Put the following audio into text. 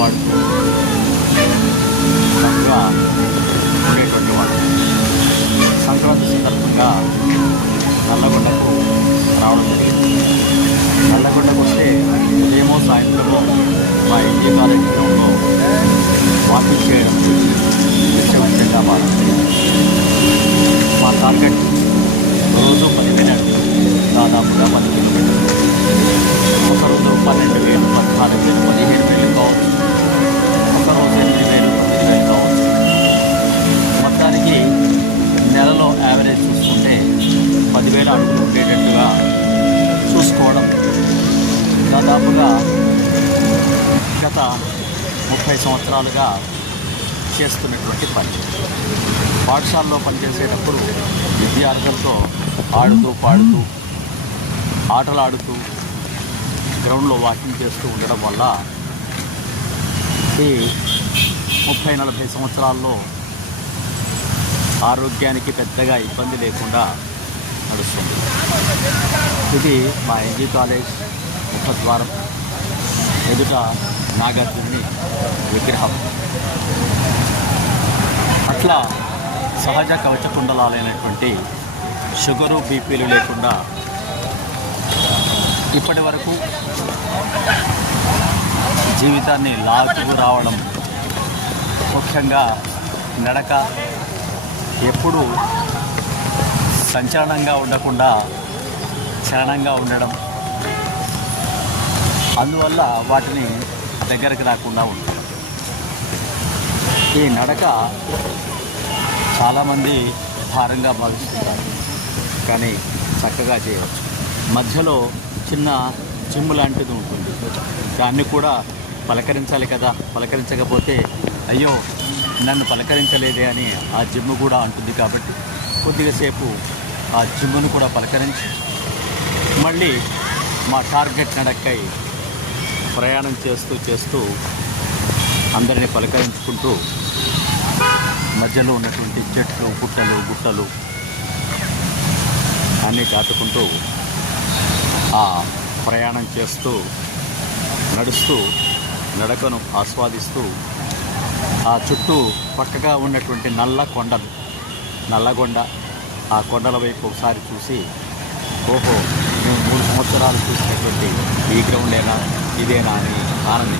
పాడుతూ చక్కగా ఉండేటువంటి వాడు. సంక్రాంతి సందర్భంగా నల్లగొండకు రావడం జరిగింది. నల్లగొండకు వస్తే ఉదయమో సాయంత్రమో మా ఎన్జీ కాలేజ్ గ్రౌండ్లో వాకింగ్ చేయడం విషయంగా మారింది. మా టార్గెట్ రోజు 10,000 అడుగులు, దాదాపుగా 10 కిలోమీటర్లు. ఒకరోజు 12,000, 14,000, 15,000 కావచ్చు, ఒకరోజు 8,000, 9,000 కావచ్చు. మొత్తానికి నెలలో యావరేజ్ చూసుకుంటే 10,000 అడుగులు ఉండేటట్టుగా చూసుకోవడం దాదాపుగా గత 30 సంవత్సరాలుగా చేస్తున్నటువంటి పని. పాఠశాలలో పనిచేసేటప్పుడు విద్యార్థులతో ఆడుతూ పాడుతూ ఆటలాడుతూ గ్రౌండ్లో వాకింగ్ చేస్తూ ఉండడం వల్ల ఈ 30-40 సంవత్సరాల్లో ఆరోగ్యానికి పెద్దగా ఇబ్బంది లేకుండా నడుస్తుంది. ఇది మా ఎన్జీ కాలేజ్ ముఖద్వారం ఎదుట నాగార్జునుని విగ్రహం. అట్లా సహజ కవచ కుండలాలైనటువంటి షుగరు బీపీలు లేకుండా ఇప్పటి వరకు జీవితాన్ని లాగుకు రావడం, ముఖ్యంగా నడక ఎప్పుడూ సంచలనంగా ఉండకుండా చలనంగా ఉండడం, అందువల్ల వాటిని దగ్గరకు రాకుండా ఉంటుంది. ఈ నడక చాలామంది భారంగా భావిస్తుంటారు, కానీ చక్కగా చేయవచ్చు. మధ్యలో చిన్న జిమ్ లాంటిది ఉంటుంది, దాన్ని కూడా పలకరించాలి కదా. పలకరించకపోతే అయ్యో నన్ను పలకరించలేదే అని ఆ జిమ్ కూడా అంటుంది. కాబట్టి కొద్దిగా సేపు ఆ జిమ్ను కూడా పలకరించి మళ్ళీ మా టార్గెట్ నడకై ప్రయాణం చేస్తూ అందరినీ పలకరించుకుంటూ మధ్యలో ఉన్నటువంటి చెట్లు, పుట్టలు, గుట్టలు అన్నీ దాటుకుంటూ ఆ ప్రయాణం చేస్తూ నడుస్తూ నడకను ఆస్వాదిస్తూ ఆ చుట్టూ పక్కగా ఉన్నటువంటి నల్లగొండ ఆ కొండల వైపు ఒకసారి చూసి, ఓహో మేము 3 సంవత్సరాలు చూసినటువంటి ఈ గ్రౌండేనా, ఇదేనా అని ఆనంది